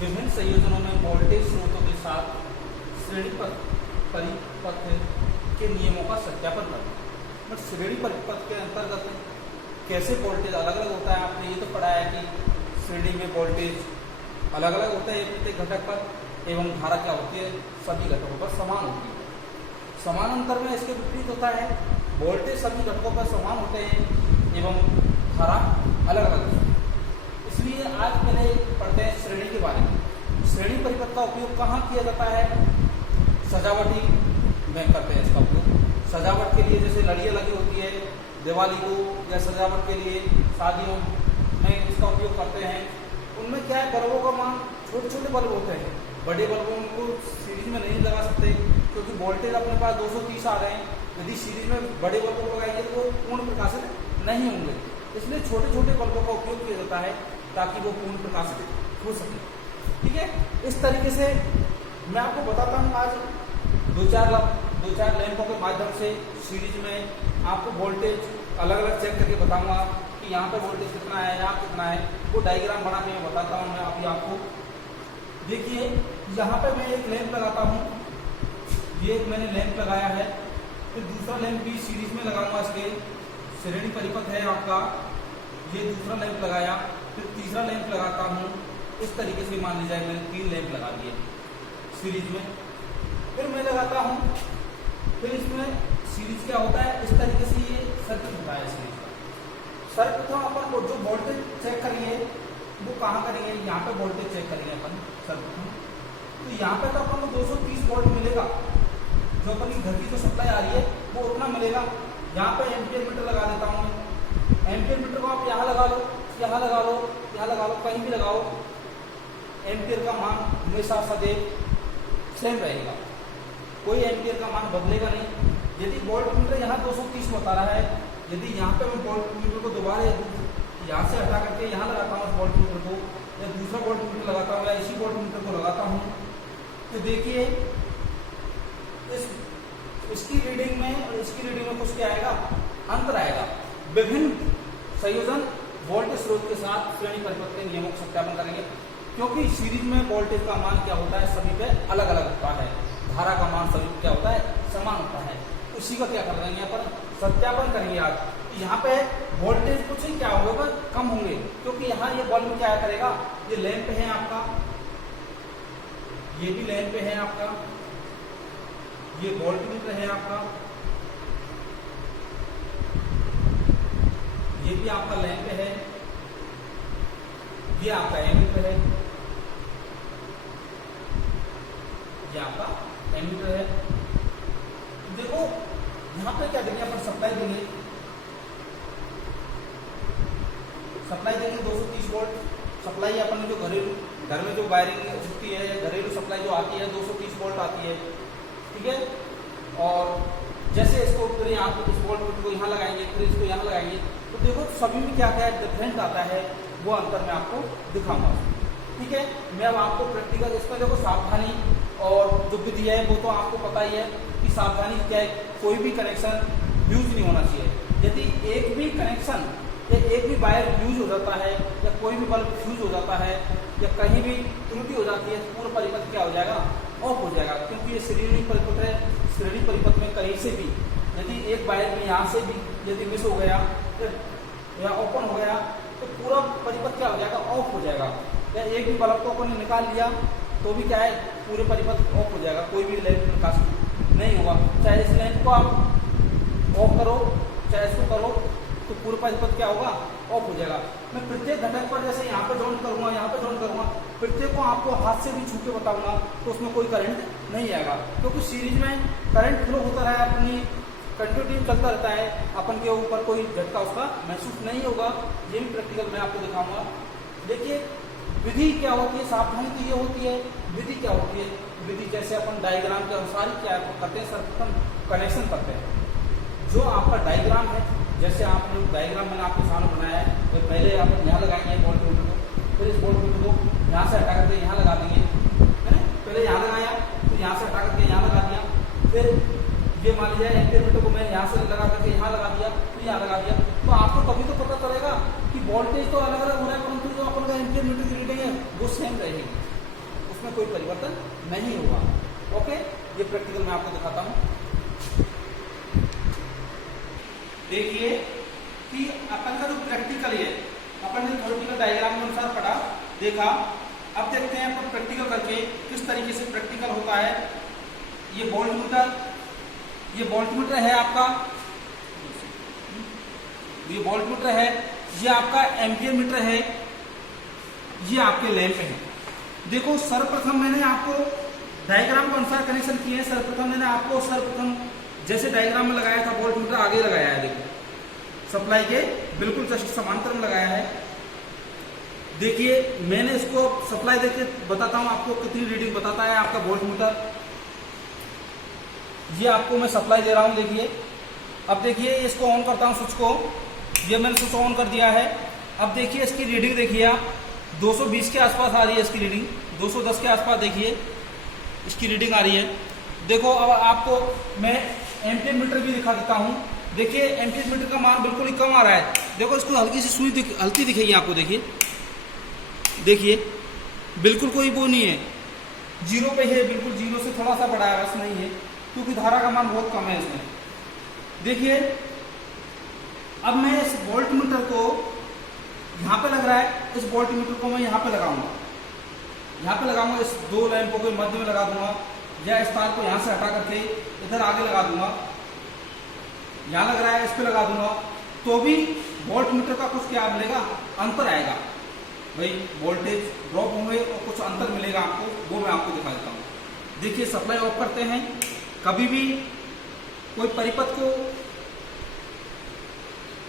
विभिन्न संयोजनों में वोल्टेज स्रोतों के साथ श्रेणी परिपथ के नियमों का सत्यापन करना। बट श्रेणी परिपथ के अंतर्गत कैसे वोल्टेज अलग अलग होता है, आपने ये तो पढ़ा है कि श्रेणी में वोल्टेज अलग अलग होता है प्रत्येक घटक पर, एवं धारा क्या होती है सभी घटकों पर समान होती है। समानांतर में इसके विपरीत होता है, वोल्टेज सभी घटकों पर समान होते हैं एवं धारा अलग अलग होती है। इसलिए आज पहले पढ़ते हैं श्रेणी के बारे में। श्रेणी परिपथ का उपयोग कहाँ किया जाता है? सजावटी में करते हैं इसका उपयोग। सजावट के लिए जैसे लड़ियाँ लगी होती है दिवाली को, या सजावट के लिए शादियों में इसका उपयोग करते हैं। उनमें क्या है, बल्बों का मान छोटे छोटे बल्ब होते हैं, बड़े बल्बों को सीरीज में नहीं लगा सकते क्योंकि वोल्टेज अपने पास 230 आ रहे हैं। यदि सीरीज में बड़े बल्बों को लगाएंगे तो पूर्ण प्रकाशित नहीं होंगे, इसलिए छोटे छोटे बल्बों का उपयोग किया जाता है ताकि वो पूर्ण प्रकाशित हो सके। ठीक है, इस तरीके से मैं आपको बताता हूँ आज दो चार लैंपों के माध्यम से सीरीज में आपको वोल्टेज अलग अलग चेक करके बताऊंगा कि यहाँ पे वोल्टेज कितना है, यहाँ कितना है, वो डायग्राम बना के मैं बताता हूँ मैं अभी आपको। देखिए यहाँ पे मैं एक लैंप लगाता हूँ, ये एक मैंने लैंप लगाया है, फिर दूसरा लैंप भी सीरीज में लगाऊंगा। इसके श्रेणी परिपथ है आपका, ये दूसरा लैंप लगाया, फिर तीसरा लैंप लगाता हूँ। इस तरीके से मान लीजिए मैंने 3 लैंप लगा दिए सीरीज में, फिर मैं लगाता हूँ। फिर इसमें सीरीज क्या होता है, इस तरीके से ये सर्किट होता है सीरीज का। सर्वप्रथम अपन को जो वोल्टेज चेक करेंगे वो कहाँ करेंगे, यहाँ पे वोल्टेज चेक करेंगे अपन सर्वप्रथम। तो यहाँ पे तो अपन को 230 वोल्ट मिलेगा, जो अपन की घर की जो सप्लाई आ रही है वो उतना मिलेगा। यहाँ पे एम्पियर मीटर लगा देता हूँ। एम्पियर मीटर को आप यहाँ लगा लो, यहाँ लगा लो, यहाँ लगा लो, कहीं भी लगाओ, एम्पियर का मान हमेशा सदैव सेम रहेगा, कोई एम्पियर का मान बदलेगा नहीं। यदि वोल्ट मीटर यहाँ 230 बता रहा है, यदि यहाँ पे मैं वोल्ट मीटर को दोबारा यहाँ से हटा करके यहाँ लगाता हूँ वोल्ट मीटर को, या दूसरा वोल्ट मीटर लगाता हूँ, या इसी वोल्ट मीटर को लगाता हूँ, तो देखिए इसकी रीडिंग में और इसकी रीडिंग में कुछ क्या आएगा, अंतर आएगा। विभिन्न संयोजन वोल्टेज स्रोत के साथ श्रेणी परिपथ के नियमों का सत्यापन करेंगे, क्योंकि सीरीज में वोल्टेज का मान क्या होता है सभी पे अलग अलग होता है, धारा का मान सभी क्या होता है समान होता है। उसी का क्या कर देंगे अपन सत्यापन करेंगे आज। यहाँ पे वोल्टेज कुछ ही क्या होगा, कम होंगे, क्योंकि यहाँ ये बल्ब क्या करेगा, ये लैंप है आपका, ये भी लैंप है आपका, ये वोल्ट मीटर है आपका, ये भी आपका लैंप है, ये आपका एमीटर है, ये आपका एमीटर है। देखो यहाँ पे क्या देंगे अपन, सप्लाई देंगे, सप्लाई देंगे 230 वोल्ट सप्लाई। अपन जो घरेलू घर में जो वायरिंग होती है, घरेलू सप्लाई जो आती है 230 वोल्ट आती है। ठीक है, और जैसे इसको फिर यहाँ पे इस वोल्ट मीटर को यहाँ लगाएंगे, फिर इसको यहाँ लगाएंगे, तो देखो सभी में क्या क्या डिफरेंट आता है, वो अंतर मैं आपको दिखाऊंगा। ठीक है, मैं अब आपको प्रैक्टिकल इसका देखो सावधानी और जो विधि है वो तो आपको पता ही है कि सावधानी क्या है, कोई भी कनेक्शन यूज नहीं होना चाहिए। यदि एक भी कनेक्शन या एक भी वायर यूज हो जाता है, या कोई भी बल्ब फ्यूज हो जाता है, या कहीं भी त्रुटि हो जाती है, पूरा परिपथ क्या हो जाएगा, ऑफ हो जाएगा। क्योंकि ये श्रेणी परिपथ है, श्रेणी परिपथ में कहीं से भी यदि एक वायर में यहाँ से भी यदि मिस हो गया या ओपन हो गया तो पूरा परिपथ क्या हो जाएगा, ऑफ हो जाएगा। या एक भी बल्ब को अपन ने निकाल लिया तो भी क्या है, पूरे परिपथ ऑफ हो जाएगा, कोई भी लैंप प्रकाशित नहीं होगा। चाहे इस लैंप को आप ऑफ करो, चाहे इसको करो, तो पूरा परिपथ क्या होगा, ऑफ हो जाएगा। मैं प्रत्येक घटक पर जैसे यहाँ पे जॉइन करूंगा, यहाँ पे जॉइन करूंगा, प्रत्येक को आपको हाथ से भी छू के बताऊंगा, तो उसमें कोई करंट नहीं आएगा, क्योंकि सीरीज में करंट फ्लो होता रहा है, अपनी कंटिन्यूटी चलता रहता है, अपन के ऊपर कोई झटका उसका महसूस नहीं होगा। ये भी प्रैक्टिकल मैं आपको दिखाऊंगा। देखिए विधि क्या होती है, सावधानी तो ये होती है, विधि क्या होती है, विधि जैसे अपन डायग्राम के अनुसार ही क्या करते हैं, सर्वप्रथम कनेक्शन करते हैं। जो आपका डायग्राम है, जैसे आपने डायग्राम मैंने आपके सामने बनाया है, तो पहले आप यहाँ लगाएंगे वोल्ट मीटर को, फिर इस वोल्ट मीटर को यहाँ से हटा करके यहाँ लगा देंगे, है ना। पहले यहाँ लगाया, फिर यहाँ से हटा करके यहाँ लगा दिया, फिर ये मान लीजिए एम्पियर मीटर को मैंने यहाँ से लगा करके यहाँ लगा दिया, फिर यहाँ लगा दिया, तो आपको तभी तो पता चलेगा कि वोल्टेज तो अलग अलग हो रहा है, परंतु जो अपन का एम्पियर मीटर की रीडिंग है वो सेम रहेगी। इसमें कोई परिवर्तन नहीं होगा। ओके, ये प्रैक्टिकल मैं आपको दिखाता हूँ। देखिए कि अपन का जो प्रैक्टिकल है, अपन ने थ्योरेटिकल डायग्राम के अनुसार पढ़ा देखा, अब देखते हैं अपन प्रैक्टिकल करके किस तरीके से प्रैक्टिकल होता है। ये वोल्टमीटर है आपका, ये वोल्टमीटर है, ये आपका एम्पियर मीटर है, ये आपके लैंप है। देखो सर्वप्रथम मैंने आपको डायग्राम के अनुसार कनेक्शन किए हैं। सर्वप्रथम जैसे डायग्राम में लगाया था वोल्टमीटर आगे लगाया है, देखो सप्लाई के बिल्कुल जस्ट समांतर में लगाया है। देखिए मैंने इसको सप्लाई देके बताता हूं आपको कितनी रीडिंग बताता है आपका वोल्टमीटर। ये आपको मैं सप्लाई दे रहा हूं, देखिए। अब देखिए इसको ऑन करता हूं स्विच को, ये मैंने स्विच ऑन कर दिया है। अब देखिए इसकी रीडिंग देखिए आप 220 के आसपास आ रही है इसकी रीडिंग, 210 के आसपास देखिए इसकी रीडिंग आ रही है। देखो अब आपको मैं एम्पियर मीटर भी दिखा देता हूं। देखिए एम्पियर मीटर का मान बिल्कुल ही कम आ रहा है। देखो इसको हल्की सी सुई हल्की दिखेगी आपको, देखिए बिल्कुल कोई वो नहीं है, जीरो पे है, बिल्कुल जीरो से थोड़ा सा बढ़ा है, बस नहीं है, क्योंकि धारा का मान बहुत कम है इसमें। देखिए अब मैं इस वोल्टमीटर को यहाँ पे लग रहा है, इस वोल्टमीटर को मैं यहाँ पे लगाऊंगा, इस दो लैंपों के मध्य में लगा दूंगा, या इस तार को यहाँ से हटा करके इधर आगे लगा दूंगा, यहाँ लग रहा है इस पे लगा दूंगा, तो भी वोल्टमीटर का कुछ क्या मिलेगा, अंतर आएगा भाई, वोल्टेज ड्रॉप होंगे और कुछ अंतर मिलेगा आपको, वो मैं आपको दिखा देता हूँ। देखिए सप्लाई ऑफ करते हैं। कभी भी कोई परिपथ को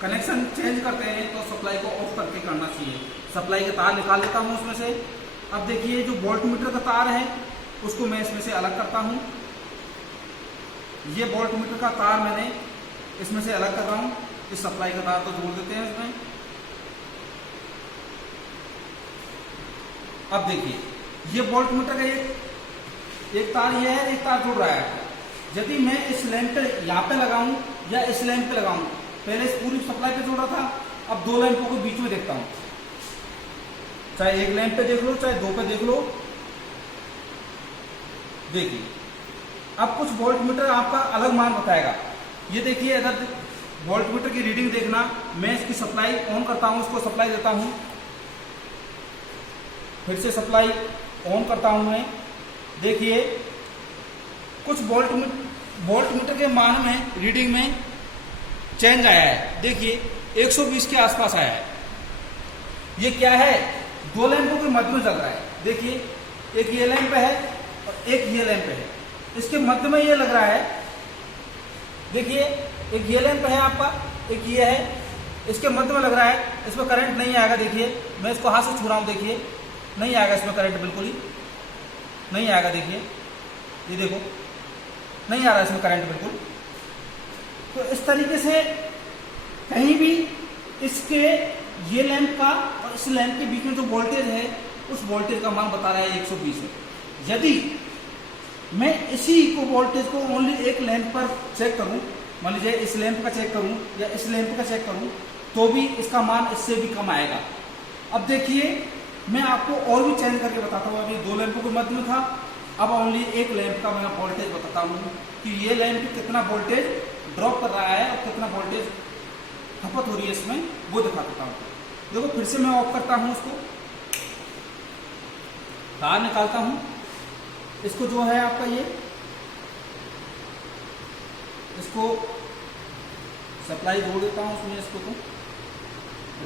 कनेक्शन चेंज करते हैं तो सप्लाई को ऑफ करके करना चाहिए। सप्लाई का तार निकाल लेता हूँ उसमें से। अब देखिए जो वोल्टमीटर का तार है उसको मैं इसमें से अलग करता हूँ। ये वोल्टमीटर का तार मैंने इसमें से अलग कर रहा हूँ, इस सप्लाई का तार को जोड़ देते हैं इसमें। अब देखिए ये वोल्टमीटर का एक तार ये है, एक तार जुड़ रहा है। यदि मैं इस लैंप पे यहाँ पे लगाऊं या इस लैंप पे लगाऊं, पहले इस पूरी सप्लाई पे जोड़ा था, अब दो लैंपों को बीच में देखता हूं, चाहे एक लैंप पे देख लो चाहे दो पे देख लो। देखिए अब कुछ वोल्टमीटर आपका अलग मान बताएगा। ये देखिए अगर वोल्टमीटर की रीडिंग देखना, मैं इसकी सप्लाई ऑन करता हूं, इसको सप्लाई देता हूं, फिर से सप्लाई ऑन करता हूं मैं। देखिए कुछ वोल्टमीटर के मान में रीडिंग में चेंज आया है। देखिए 120 के आसपास आया है। ये क्या है, दो लैंपों के मध्य में चल रहा है। देखिए एक ये लैंप है और एक ये लैंप है, इसके मध्य में ये लग रहा है। देखिए एक ये लैंप है आपका, एक ये है, इसके मध्य में लग रहा है। इसमें करंट नहीं आएगा। देखिए मैं इसको हाथ से छू रहा हूं, देखिए नहीं आएगा इसमें करंट, बिल्कुल ही नहीं आएगा। देखिए ये देखो नहीं आ रहा इसमें करंट बिल्कुल। तो इस तरीके से कहीं भी इसके ये लैंप का और इस लैंप के बीच में जो वोल्टेज है उस वोल्टेज का मान बता रहा है 120 है। यदि मैं इसी को वोल्टेज को ओनली एक लैंप पर चेक करूं, मान लीजिए इस लैंप का चेक करूं या इस लैंप का चेक करूं, तो भी इसका मान इससे भी कम आएगा। अब देखिए मैं आपको और भी चेंज करके बताता हूँ। अभी दो लैंपों के मध्य में था, अब ओनली एक लैंप का मैं वोल्टेज बताता हूँ कि ये लैंप कितना वोल्टेज ड्रॉप कर रहा है और कितना वोल्टेज खपत हो रही है इसमें, वो दिखा देता हूँ। देखो फिर से मैं ऑफ करता हूँ, उसको तार निकालता हूँ, इसको जो है आपका ये इसको सप्लाई जोड़ देता हूँ उसमें। इसको तो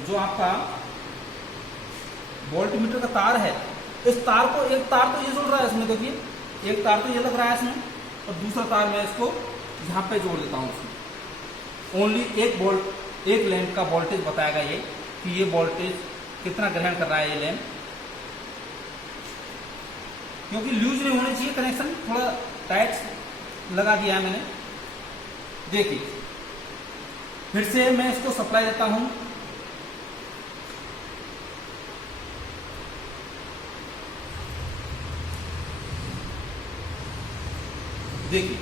जो आपका वोल्टमीटर का तार है, इस तार को, एक तार तो ये जुड़ रहा है इसमें, देखिए एक तार तो ये लग रहा है इसमें और दूसरा तार मैं इसको यहाँ पे जोड़ देता हूँ उसमें। ओनली एक लैंप का वोल्टेज बताएगा ये कि ये वोल्टेज कितना ग्रहण कर रहा है ये लैंप, क्योंकि लूज नहीं होनी चाहिए कनेक्शन, थोड़ा टाइट लगा दिया है मैंने। देखिए फिर से मैं इसको सप्लाई देता हूँ। देखिए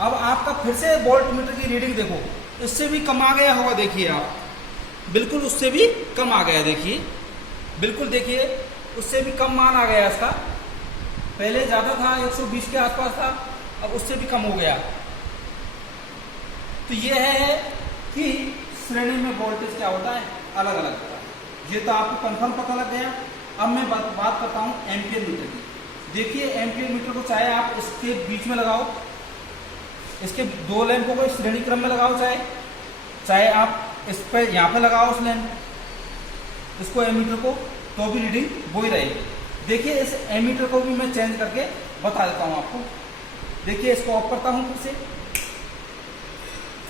अब आपका फिर से वोल्टमीटर की रीडिंग देखो, इससे भी कम आ गया होगा। देखिए आप बिल्कुल उससे भी कम आ गया, देखिए बिल्कुल। देखिए उससे भी कम मान आ गया इसका। पहले ज़्यादा था, 120 के आसपास था, अब उससे भी कम हो गया। तो ये है कि श्रेणी में वोल्टेज क्या होता है, अलग अलग होता है। ये तो आपको कंफर्म पता लग गया। अब मैं बात करता हूँ एम्पियर मीटर की। देखिए एम्पियर मीटर को चाहे आप इसके बीच में लगाओ, इसके दो लैंपों को श्रेणी क्रम में लगाओ, चाहे आप इस पे यहाँ पे लगाओ उस लैंप, इसको एमीटर को, तो भी रीडिंग वही रहेगी। देखिए इस एमीटर को भी मैं चेंज करके बता देता हूँ आपको। देखिए इसको ऑफ करता हूँ फिर से,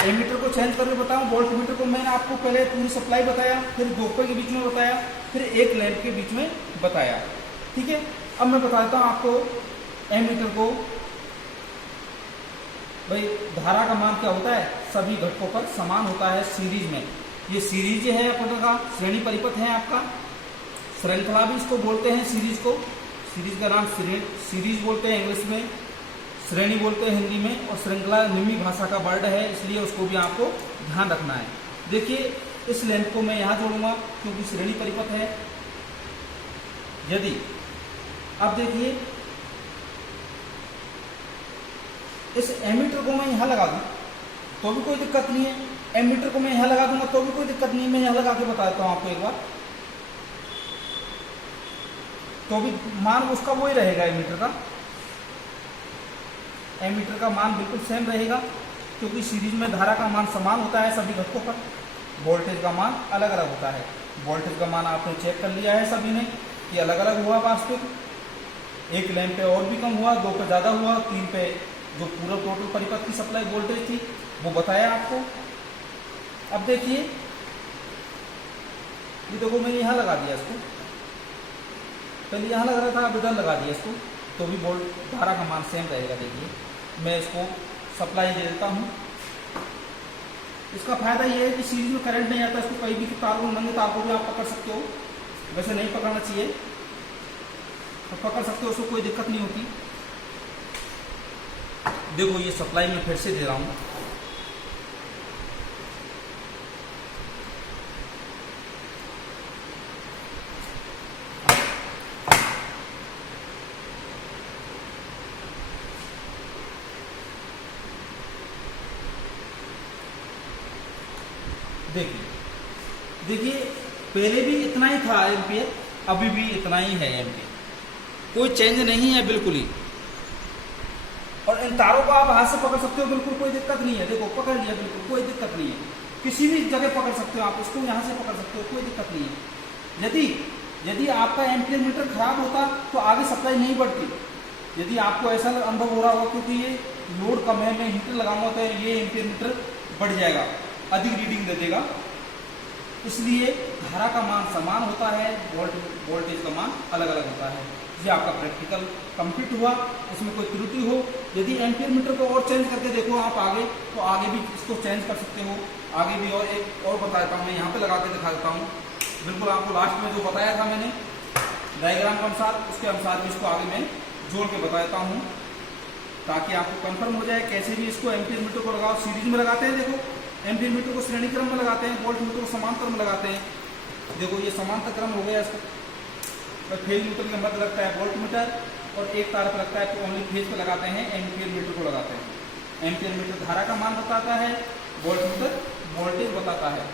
एमीटर को चेंज करके बताऊँ। वोल्ट मीटर को मैंने आपको पहले पूरी सप्लाई बताया, फिर दो पे के बीच में बताया, फिर एक लैंप के बीच में बताया, ठीक है। अब मैं बता देता हूँ आपको एमीटर को। भाई धारा का मान क्या होता है, सभी घटकों पर समान होता है सीरीज में। ये सीरीज है अपन का, श्रेणी परिपथ है आपका। श्रृंखला भी इसको बोलते हैं सीरीज को, सीरीज का नाम सीरीज बोलते हैं इंग्लिश में, श्रेणी बोलते हैं हिंदी में, और श्रृंखला निम्न भाषा का वर्ड है, इसलिए उसको भी आपको ध्यान रखना है। देखिए इस लेंथ को मैं यहाँ जोड़ूंगा क्योंकि श्रेणी परिपथ है। यदि अब देखिए इस एमीटर को मैं यहाँ लगा दूँ तो भी कोई दिक्कत नहीं है, एमीटर को मैं यहाँ लगा दूंगा तो भी कोई दिक्कत नहीं है। मैं यहाँ लगा के बता देता हूँ आपको एक बार, तो भी मान उसका वही रहेगा। एमीटर का मान बिल्कुल सेम रहेगा क्योंकि सीरीज में धारा का मान समान होता है सभी घटकों पर, वोल्टेज का मान अलग अलग होता है। वोल्टेज का मान आपने चेक कर लिया है सभी ने कि अलग अलग हुआ वास्तविक, एक लैंप पे और भी कम हुआ, दो पे ज़्यादा हुआ, तीन पे जो पूरा टोटल परिपथ की सप्लाई वोल्टेज थी वो बताया आपको। अब देखिए ये देखो मैंने यहाँ लगा दिया इसको, पहले यहाँ लग रहा था, अब इधर लगा दिया इसको, तो भी वोल्ट धारा का मान सेम रहेगा। देखिए मैं इसको सप्लाई दे देता हूँ। इसका फायदा ये है कि सीरीज में करंट नहीं आता, इसको कहीं भी तार को, नंगे तार को भी आप पकड़ सकते हो, वैसे नहीं पकड़ना चाहिए, तो पकड़ सकते हो, उसको कोई दिक्कत नहीं होती। देखो ये सप्लाई मैं फिर से दे रहा हूँ, देखिए पहले भी इतना ही था एम्पियर, अभी भी इतना ही है एम्पियर, कोई चेंज नहीं है बिल्कुल ही। और इन तारों को आप हाथ से पकड़ सकते हो, बिल्कुल कोई दिक्कत नहीं है। देखो पकड़ लिया, बिल्कुल कोई दिक्कत नहीं है, किसी भी जगह पकड़ सकते हो आप इसको, यहाँ से पकड़ सकते हो, कोई दिक्कत नहीं है। यदि आपका एम्पियर मीटर खराब होता तो आगे सप्लाई नहीं बढ़ती। यदि आपको ऐसा अनुभव हो रहा होगा क्योंकि ये लोड कम है, मैं हीटर लगाऊंगा तो ये एम्पियर मीटर बढ़ जाएगा, अधिक रीडिंग दे देगा, इसलिए धारा का मान समान होता है, वोल्टेज का मान अलग अलग होता है। ये आपका प्रैक्टिकल कंप्लीट हुआ, उसमें कोई त्रुटि हो, यदि एम्पियर मीटर को और चेंज करके देखो आप आगे, तो आगे भी इसको चेंज कर सकते हो। आगे भी और एक और बता देता हूँ, मैं यहाँ पे लगा के दिखा देता हूँ, बिल्कुल आपको लास्ट में जो बताया था मैंने डायग्राम के अनुसार, उसके अनुसार भी इसको आगे मैं जोड़ के बता देता हूँ ताकि आपको कंफर्म हो जाए। कैसे भी इसको एम्पियर मीटर को लगाओ, सीरीज में लगाते हैं, देखो एम्पियर मीटर को श्रेणी क्रम में लगाते हैं, वोल्ट मीटर को समांतर में लगाते हैं। देखो ये समांतर क्रम हो गया इसका, फेज मीटर के मध्य लगता है वोल्ट मीटर और एक तार पर लगता है, तो ओनली फेज पे लगाते हैं, एम्पियर मीटर को लगाते हैं। एम्पियर मीटर धारा का मान बताता है, वोल्ट मीटर वोल्टेज बताता है।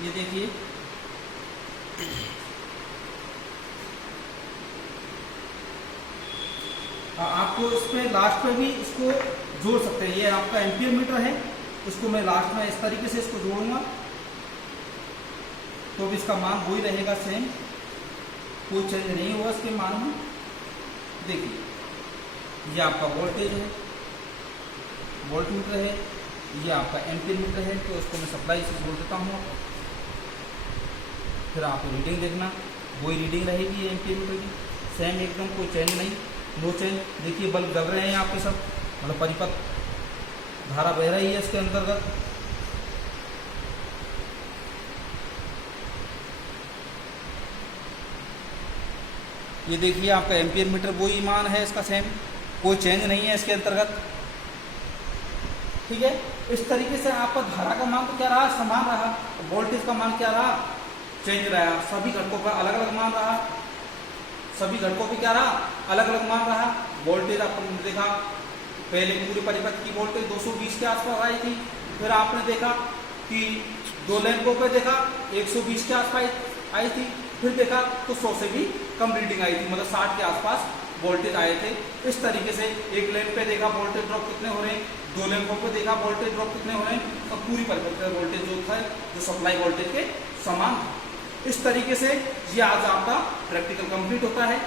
ये देखिए आपको इस पे लास्ट पे भी इसको जोड़ सकते हैं। ये आपका एम्पियर मीटर है, इसको मैं लास्ट में इस तरीके से इसको जोड़ूंगा तो भी इसका मान वही रहेगा सेम, कोई चेंज नहीं होगा इसके मान में। देखिए ये आपका वोल्टेज है, वोल्ट मीटर है, ये आपका एम्पियर मीटर है, तो इसको मैं सप्लाई से जोड़ देता हूँ। फिर आपको रीडिंग देखना, वही रीडिंग रहेगी एम्पियर मीटर की, सेम एकदम, कोई चेंज नहीं, नो चेंज। देखिए बल्ब जल रहे हैं यहाँ पे सब, मतलब परिपथ धारा बह रही है इसके अंतर्गत। ये देखिए आपका एम्पियर मीटर वही मान है इसका सेम, कोई चेंज नहीं है इसके अंतर्गत। ठीक है। इस तरीके से आपका धारा का मान तो क्या रहा, समान रहा, वोल्टेज का मान क्या रहा, चेंज रहा, सभी घटकों का अलग अलग मान रहा, सभी घटकों पे क्या रहा, अलग अलग मान रहा। वोल्टेज आपने देखा पहले पूरे परिपथ की वोल्टेज 220 के आसपास आई थी, फिर आपने देखा कि दो लैंपों पे देखा 120 के आसपास आई थी, फिर देखा तो 100 से भी कम रीडिंग आई थी, मतलब 60 के आसपास वोल्टेज आए थे। इस तरीके से एक लैंप पे देखा वोल्टेज ड्रॉप कितने हो रहे हैं, दो लैंपों पे देखा वोल्टेज ड्रॉप कितने हो रहे हैं, तो पूरी परिपथ का वोल्टेज जो था जो सप्लाई वोल्टेज के समान था। इस तरीके से ये आज आपका प्रैक्टिकल कंप्लीट होता है।